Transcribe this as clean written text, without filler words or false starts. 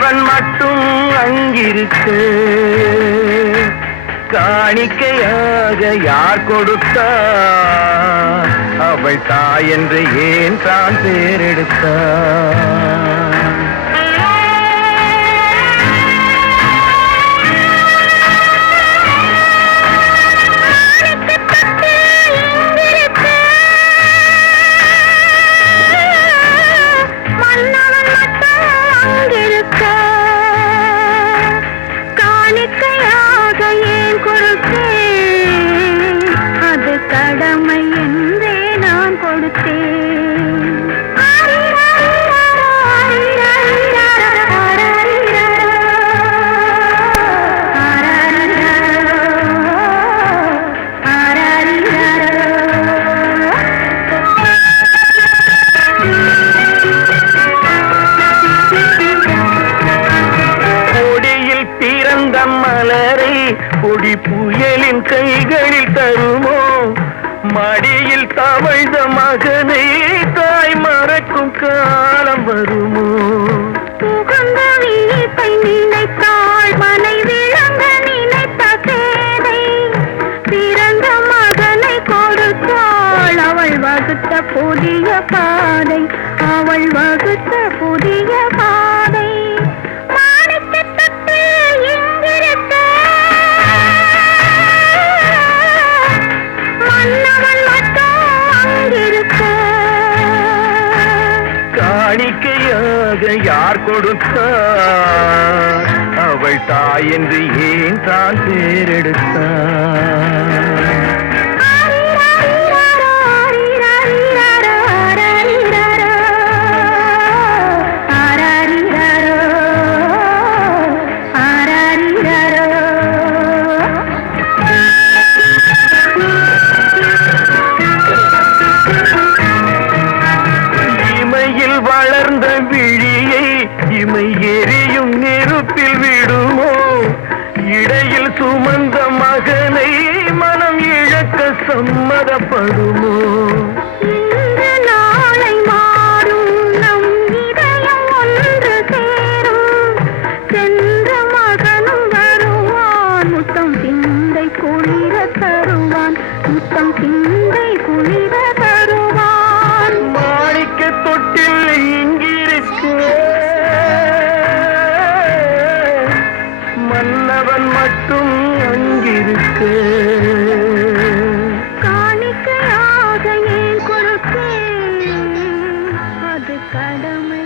மன்னவன் மட்டும் அங்கிருக்கு. காணிக்கையாக யார் கொடுத்தார்? அவள் தாய் என்று ஏன் தான் பேரெடுத்தார்? மலரை கொடி புயலின் கைகளில் தருமோ? மடியில் தவழ்ந்த மகனை தாய் மறக்கும் காலம் வருமோ? புகந்த வீட்டை நினைத்தாள் மனை விளங்க நினைத்த சேதை. பிறந்த மகனை கொடுத்தாள் அவள் வகுத்த புதிய பாதை. அவள் வகுத்த புதிய பாதை. காணிக்கையாக யார் கொடுத்தார்? அவள் தாய் என்று ஏன் தான் பேரெடுத்தார்? வளர்ந்த விழியை இமை எரியும் நெருப்பில் விடுமோ? இடையில் சுமந்த மகனை மனம் இழக்க சம்மதப்படுமோ? நாளை மாறும் நம் இதயம் ஒன்று சேரும். சென்ற மகனும் வருவான் முத்தம் சிந்தை குளிர தருவான். முத்தம் சிந்தை குளிர தருவான். மாணிக்க தொட்டில் இங்கிருக்கு. மன்னவன் மட்டும் அங்கிருக்கு. காணிக்கையாக ஏன் கொடுத்தேன்? அது கடமை.